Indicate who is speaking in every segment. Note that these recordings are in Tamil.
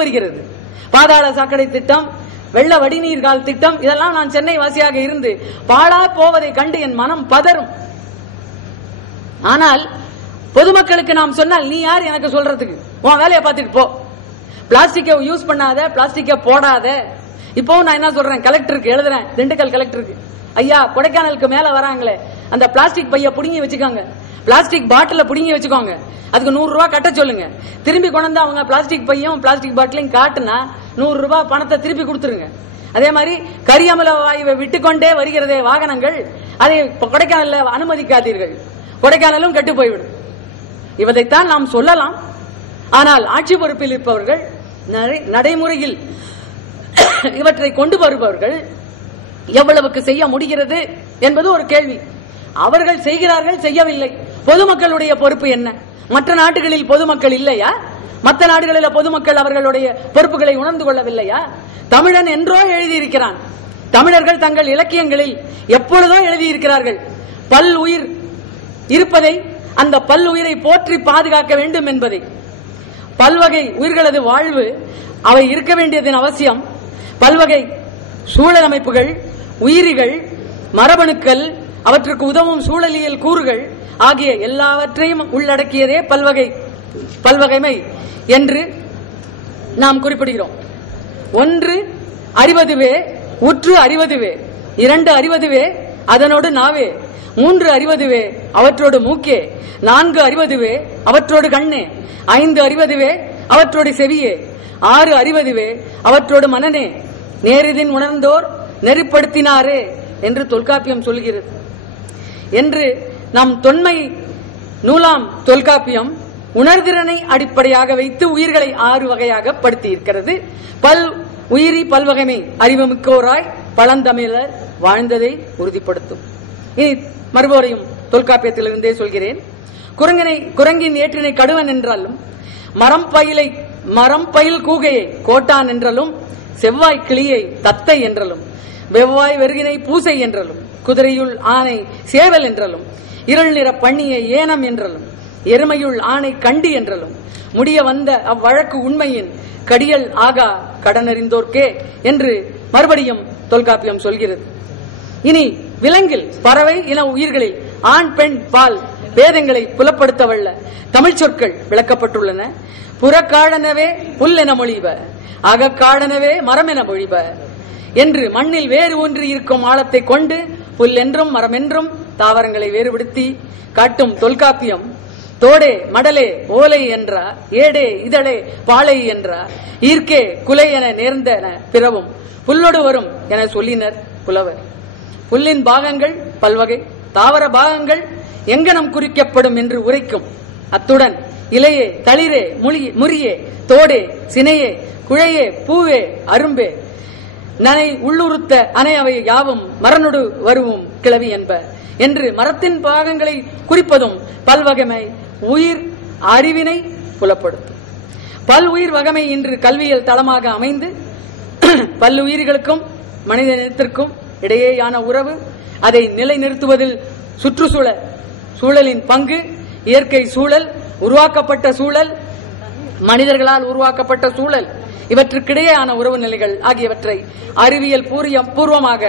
Speaker 1: வருகிறது. பாதாள சாக்கடை திட்டம் வெள்ள வடிநீர் கால் திட்டம் இதெல்லாம் நான் சென்னை வாசியாக இருந்து பாழா போவதை கண்டு என் மனம் பதறும். ஆனால் பொதுமக்களுக்கு நாம் சொன்னால் நீ யார் எனக்கு சொல்றதுக்கு? உன் வேலையை பார்த்துட்டு போ. பிளாஸ்டிக்கை யூஸ் பண்ணாத பிளாஸ்டிக்கை போடாத. இப்போவும் நான் என்ன சொல்றேன்? கலெக்டருக்கு எழுதுறேன். திண்டுக்கல் கலெக்டருக்கு. ஐயா கொடைக்கானலுக்கு மேல வராங்களே. அந்த பிளாஸ்டிக் பைய புடுங்கி வச்சுக்காங்க. பிளாஸ்டிக் பாட்டில புடிங்கி வச்சுக்கோங்க. அதுக்கு நூறு ரூபாய் கட்ட சொல்லுங்க. திரும்பி கொண்டு அவங்க பிளாஸ்டிக் பையும் பிளாஸ்டிக் பாட்டிலையும் காட்டுனா நூறு ரூபாய் பணத்தை திருப்பி கொடுத்துருங்க. அதே மாதிரி கரியமல வாயுவை விட்டுக்கொண்டே வருகிறதே வாகனங்கள் அதை கொடைக்கானல அனுமதிக்காதீர்கள். கொடைக்கானலும் கெட்டு போய்விடும். இவதைத்தான் நாம் சொல்லலாம். ஆனால் ஆட்சி பொறுப்பில் இருப்பவர்கள் நடை- நடைமுறையில் இவற்றை கொண்டு வருபவர்கள் எவ்வளவுக்கு செய்ய முடிகிறது என்பது ஒரு கேள்வி. அவர்கள் செய்கிறார்கள் செய்யவில்லை. பொதுமக்களுடைய பொறுப்பு என்ன? மற்ற நாடுகளில் பொதுமக்கள் இல்லையா? மற்ற நாடுகளில் பொதுமக்கள் அவர்களுடைய பொறுப்புகளை உணர்ந்து கொள்ளவில்லையா? தமிழன் என்றோ எழுதியிருக்கிறான். தமிழர்கள் தங்கள் இலக்கியங்களில் எப்பொழுதோ எழுதியிருக்கிறார்கள் பல் உயிர் இருப்பதை அந்த பல் உயிரை போற்றி பாதுகாக்க வேண்டும் என்பதை. பல்வகை உயிர்களது வாழ்வு அவை இருக்க வேண்டியதன் அவசியம். பல்வகை சூழல் அமைப்புகள் உயிரிகள் மரபணுக்கள் அவற்றுக்கு உதவும் சூழலியல் கூறுகள் ஆகிய எல்லாவற்றையும் உள்ளடக்கியதே பல்வகை பல்வகைமை என்று நாம் குறிப்பிடுகிறோம். ஒன்று அறிவதுவே உற்று அறிவதுவே இரண்டு அறிவதுவே அதனோடு நாவே மூன்று அறிவதுவே அவற்றோடு மூக்கே நான்கு அறிவதுவே அவற்றோடு கண்ணே ஐந்து அறிவதுவே அவற்றோடு செவியே ஆறு அறிவதுவே அவற்றோடு மனனே நேரிதின் உணர்ந்தோர் நெறிப்படுத்தினாரே என்று தொல்காப்பியம் சொல்கிறது. என்று நம் தொன்மை நூலாம் தொல்காப்பியம் உணர்திறனை அடிப்படையாக வைத்து உயிர்களை ஆறு வகையாக படுத்தியிருக்கிறது. பல் உயிரி பல்வகைமை அறிவுமிக்கோராய் பழந்தமிழர் வாழ்ந்ததை உறுதிப்படுத்தும். இனி மறுபோரையும் தொல்காப்பியத்திலிருந்தே சொல்கிறேன். குரங்கனை குரங்கின் ஏற்றினை கடுவன் என்றாலும் மரம் பயிலை மரம் பயில் கூகையை கோட்டான் என்றாலும் செவ்வாய் கிளியை தத்தை என்றாலும் வெவ்வாய் வெறுகினை பூசை என்றாலும் குதிரையுள் ஆனை சேவல் என்றாலும் இருள் நிற பண்ணியை ஏனம் என்றலும் எருமையுள் ஆணை கண்டி என்றலும் முடிய வந்த அவ்வழக்கு உண்மையின் கடியல் ஆகா கடனறிந்தோர்க்கே என்று மறுபடியும் தொல்காப்பியம் சொல்கிறது. இனி விலங்கில் பறவை இன உயிர்களில் ஆண் பெண் பால் பேதங்களை புலப்படுத்தவல்ல தமிழ் சொற்கள் விளக்கப்பட்டுள்ளன. புறக்காழனவே என மொழிப அகக்காழனவே என மொழிப என்று மண்ணில் வேறு ஒன்று இருக்கும் ஆழத்தை கொண்டு புல் என்றும் மரம் என்றும் தாவரங்களை வேறுபடுத்தி காட்டும் தொல்காப்பியம். தோடே மடலே ஓலை என்றா ஏடே இதழே பாலை என்றா ஈர்க்கே குலை என நேர்ந்தன பிறவும் புல்லொடு வரும் என சொல்லினர் புலவர். புல்லின் பாகங்கள் பல்வகை தாவர பாகங்கள் எங்கனம் குறிக்கப்படும் என்று உரைக்கும். அத்துடன் இலையே தளிரே முழி முறியே தோடே சினையே குழையே பூவே அரும்பே நனை உள்ளுறுத்த அனையவை யாவும் மரனொடு வருவும் கிளவி என்ப என்று மரத்தின் பாகங்களை குறிப்பதும் பல்வகைமை உயிர் அறிவினை புலப்படுத்தும். பல் உயிர் வகமை இன்று கல்வியல் தளமாக அமைந்து பல்லுயிர்களுக்கும் மனித இனத்திற்கும் இடையேயான உறவு அதை நிலைநிறுத்துவதில் சுற்றுச்சூழல் சூழலின் பங்கு இயற்கை சூழல் உருவாக்கப்பட்ட சூழல் மனிதர்களால் உருவாக்கப்பட்ட சூழல் இவற்றுக்கிடையேயான உறவு நிலைகள் ஆகியவற்றை அறிவியல் பூரிய பூர்வமாக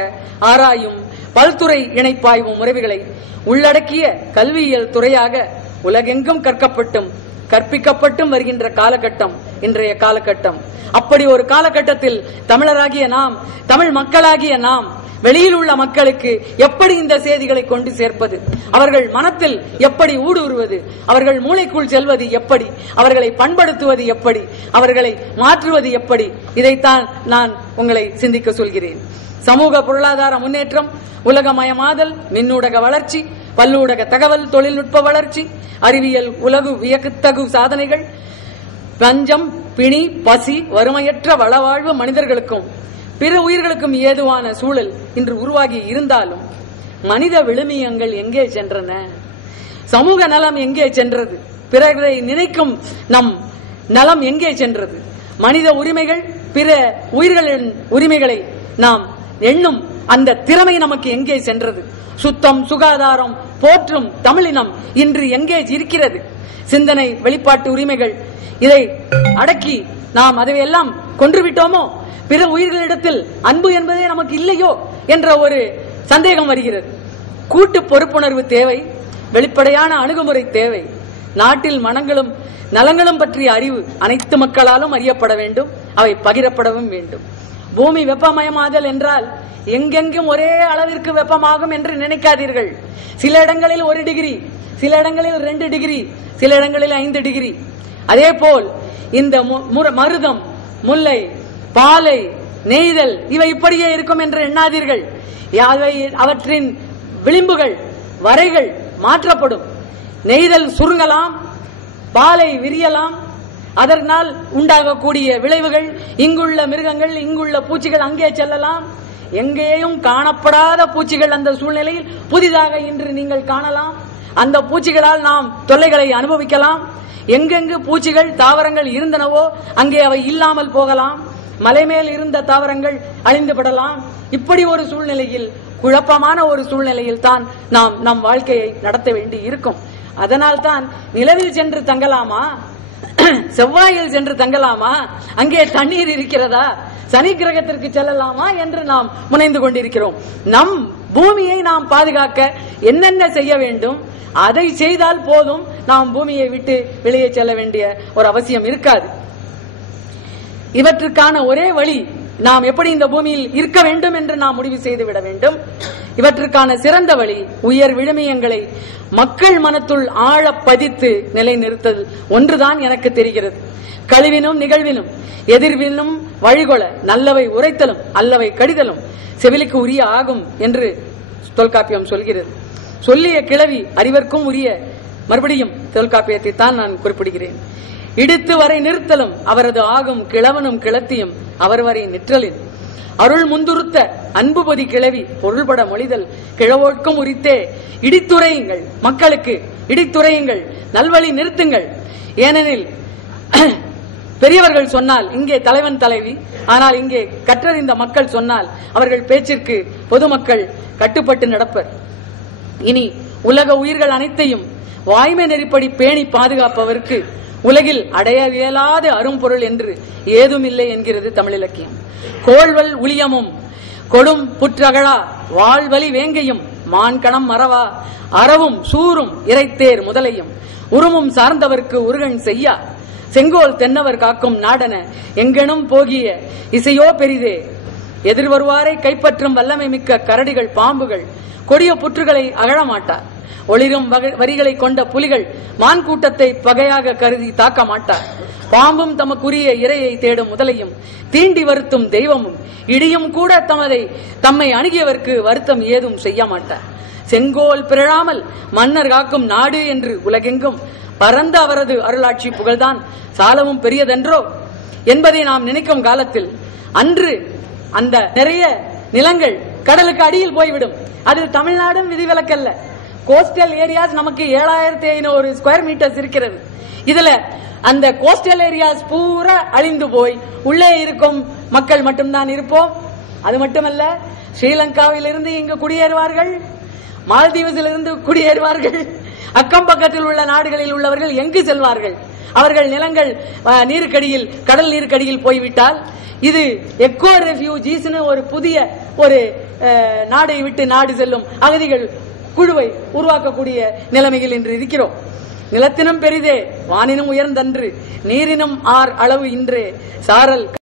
Speaker 1: ஆராயும் பல்துறை இணைப்பாய்வும் முறைகளை உள்ளடக்கிய கல்வியியல் துறையாக உலகெங்கும் கற்கப்பட்டும் கற்பிக்கப்பட்டும் வருகின்ற காலகட்டம் இன்றைய காலகட்டம். அப்படி ஒரு காலகட்டத்தில் தமிழராகிய நாம் தமிழ் மக்களாகிய நாம் வெளியில் உள்ள மக்களுக்கு எப்படி இந்த செய்திகளை கொண்டு சேர்ப்பது? அவர்கள் மனத்தில் எப்படி ஊடுருவது? அவர்கள் மூளைக்குள் செல்வது எப்படி? அவர்களை பண்படுத்துவது எப்படி? அவர்களை மாற்றுவது எப்படி? இதைத்தான் நான் உங்களை சிந்திக்க சொல்கிறேன். சமூக பொருளாதார முன்னேற்றம் உலகமயமாதல் மின்னூடக வளர்ச்சி பல்லூடக தகவல் தொழில்நுட்ப வளர்ச்சி அறிவியல் உலகு வியக்கத்தகு சாதனைகள் பஞ்சம் பிணி பசி வறுமையற்ற வளவாழ்வு மனிதர்களுக்கும் பிற உயிர்களுக்கும் ஏதுவான சூழல் இன்று உருவாகி இருந்தாலும் மனித விழுமியங்கள் எங்கே சென்றன? சமூக நலம் எங்கே சென்றது? பிறரை நினைக்கும் நம் நலம் எங்கே சென்றது? மனித உரிமைகள் பிற உயிர்களின் உரிமைகளை நாம் எண்ணும் அந்த திறமை நமக்கு எங்கே சென்றது? சுத்தம் சுகாதாரம் போற்றும் தமிழினம் இன்று எங்கே இருக்கிறது? சிந்தனை வெளிப்பாட்டு உரிமைகள் இதை அடக்கி நாம் அதையெல்லாம் கொன்று விட்டோமோ? பிற உயிர்களிடத்தில் அன்பு என்பதே நமக்கு இல்லையோ என்ற ஒரு சந்தேகம் வருகிறது. கூட்டு பொறுப்புணர்வு தேவை வெளிப்படையான அணுகுமுறை தேவை. நாட்டில் மனங்களும் நலங்களும் பற்றிய அறிவு அனைத்து மக்களாலும் அறியப்பட வேண்டும் அவை பகிரப்படவும் வேண்டும். பூமி வெப்பமயமாதல் என்றால் எங்கெங்கும் ஒரே அளவிற்கு வெப்பமாகும் என்று நினைக்காதீர்கள். சில இடங்களில் ஒரு டிகிரி சில இடங்களில் ரெண்டு டிகிரி சில இடங்களில் ஐந்து டிகிரி. அதே போல் இந்த மு- மருதம் முல்லை பாலை நெய்தல் இவை இப்படியே இருக்கும் என்று எண்ணாதீர்கள். அவை அவற்றின் விளிம்புகள் வரைகள் மாற்றப்படும். நெய்தல் சுருங்கலாம் பாலை விரியலாம் அதனால் உண்டாகக்கூடிய விளைவுகள் இங்குள்ள மிருகங்கள் இங்குள்ள பூச்சிகள் அங்கே செல்லலாம். எங்கேயும் காணப்படாத பூச்சிகள் அந்த சூழ்நிலையில் புதிதாக இன்று நீங்கள் காணலாம். அந்த பூச்சிகளால் நாம் தொல்லைகளை அனுபவிக்கலாம். எங்கெங்கு பூச்சிகள் தாவரங்கள் இருந்தனவோ அங்கே அவை இல்லாமல் போகலாம். மலை மேல் இருந்த தாவரங்கள் அழிந்துவிடலாம் இப்படி ஒரு சூழ்நிலையில் குழப்பமான ஒரு சூழ்நிலையில் தான் நாம் நம் வாழ்க்கையை நடத்த வேண்டி இருக்கும். அதனால் தான் நிலவில் சென்று தங்கலாமா? செவ்வாயில் சென்று தங்கலாமா? அங்கே தண்ணீர் இருக்கிறதா? சனி கிரகத்திற்கு செல்லலாமா என்று நாம் முனைந்து கொண்டிருக்கிறோம். நம் பூமியை நாம் பாதுகாக்க என்னென்ன செய்ய வேண்டும்? அதை செய்தால் போதும். நாம் பூமியை விட்டு வெளியே செல்ல வேண்டிய ஒரு அவசியம் இருக்காது. இவற்றுக்கான ஒரே வழி நாம் எப்படி இந்த பூமியில் இருக்க வேண்டும் என்று நாம் முடிவு செய்து விட வேண்டும். இவற்றுக்கான சிறந்த வழி உயர் விழுமியங்களை மக்கள் மனத்துள் ஆழ பதித்து நிலைநிறுத்தல். ஒன்றுதான் எனக்கு தெரிகிறது. கழிவினும் நிகழ்வினும் எதிர்வினும் வழிகொள நல்லவை உரைத்தலும் அல்லவை கடிதலும் செவிலிக்கு உரிய ஆகும் என்று தொல்காப்பியம் சொல்கிறது. சொல்லிய கிளவி அறிவர்க்கும் உரிய மறுபடியும் தொல்காப்பியத்தை தான் நான் குறிப்பிடுகிறேன். இடித்து வரை நிறுத்தலும் அவரது ஆகும் கிழவனும் கிளத்தியும் அவர் வரை நிற்றலின். அருள் முந்துருத்த அன்பு பொதி கிளவி பொருள்பட மொழிதல் கிழவோர்க்கும் உரித்தே இடித்துரையுங்கள் மக்களுக்கு இடித்துரையுங்கள் நல்வழி நிறுத்துங்கள். ஏனெனில் பெரியவர்கள் சொன்னால் இங்கே தலைவன் தலைவி. ஆனால் இங்கே கற்றறிந்த மக்கள் சொன்னால் அவர்கள் பேச்சிற்கு பொதுமக்கள் கட்டுப்பட்டு நடப்பர். இனி உலக உயிர்கள் அனைத்தையும் வாய்மை நெறிப்படி பேணி பாதுகாப்பவருக்கு உலகில் அடைய இயலாத அரும்பொருள் என்று ஏதுமில்லை என்கிறது தமிழிலக்கியம். கோள்வல் உளியமும் கொடும் புற்றகழா வாழ்வலி வேங்கையும் மான்கணம் மறவா அறவும் சூரும் இறைத்தேர் முதலையும். உருமும் சார்ந்தவர்க்கு உருகன் செய்யா செங்கோல் தென்னவர் காக்கும் நாடன எங்கெனும் போகிய இசையோ பெரிதே. எதிர்வருவாரை கைப்பற்றும் வல்லமை மிக்க கரடிகள் பாம்புகள் கொடிய புற்றுகளை அகழமாட்டார் ஒளிரும் வரிகளை கொண்ட புலிகள் மான் கூட்டத்தை பகையாக கருதி தாக்க மாட்டார். பாம்பும் தமக்குரிய இரையை தேடும் முதலையும் தீண்டி வருத்தும் தெய்வமும் இடியும் கூட தமதை தம்மை அணுகியவர்க்கு வருத்தம் ஏதும் செய்ய மாட்டார். செங்கோல் பிறழாமல் மன்னர் காக்கும் நாடு என்று உலகெங்கும் பரந்த அவரது அருளாட்சி புகழ்தான். சாலவும் பெரியதென்றோ? என்பதை நாம் நினைக்கும் காலத்தில் அன்று அந்த நிறைய நிலங்கள் கடலுக்கு அடியில் போய்விடும். அதில் தமிழ்நாடும் விதிவிலக்கல்ல. கோஸ்டல் ஏரியாஸ் நமக்கு ஏழாயிரத்தி ஐநூறு ஸ்கொயர் மீட்டர்ஸ் இருக்கிறது. இதுல அந்த கோஸ்டல் ஏரியாஸ் பூரா அழிந்து போய் உள்ளே இருக்கும் மக்கள் மட்டும்தான் இருப்போம். அது மட்டுமல்ல ஸ்ரீலங்காவில் இருந்து இங்கு குடியேறுவார்கள் மாலத்தீவுஸில் இருந்து குடியேறுவார்கள் அக்கம் பக்கத்தில் உள்ள நாடுகளில் உள்ளவர்கள் எங்கு செல்வார்கள்? அவர்கள் நிலங்கள் நீருக்கடியில் கடல் நீருக்கடியில் போய்விட்டால் இது எக்கோ ரெஃப்யூஜிஸ்னு ஒரு புதிய ஒரு நாடை விட்டு நாடு செல்லும் அகதிகள் குழுவை உருவாக்கக்கூடிய நிலைமையில் இன்று இருக்கிறோம். நிலத்தினும் பெரிதே வானினும் உயர்ந்தன்று நீரினும் ஆர் அளவு இன்றே சாரல்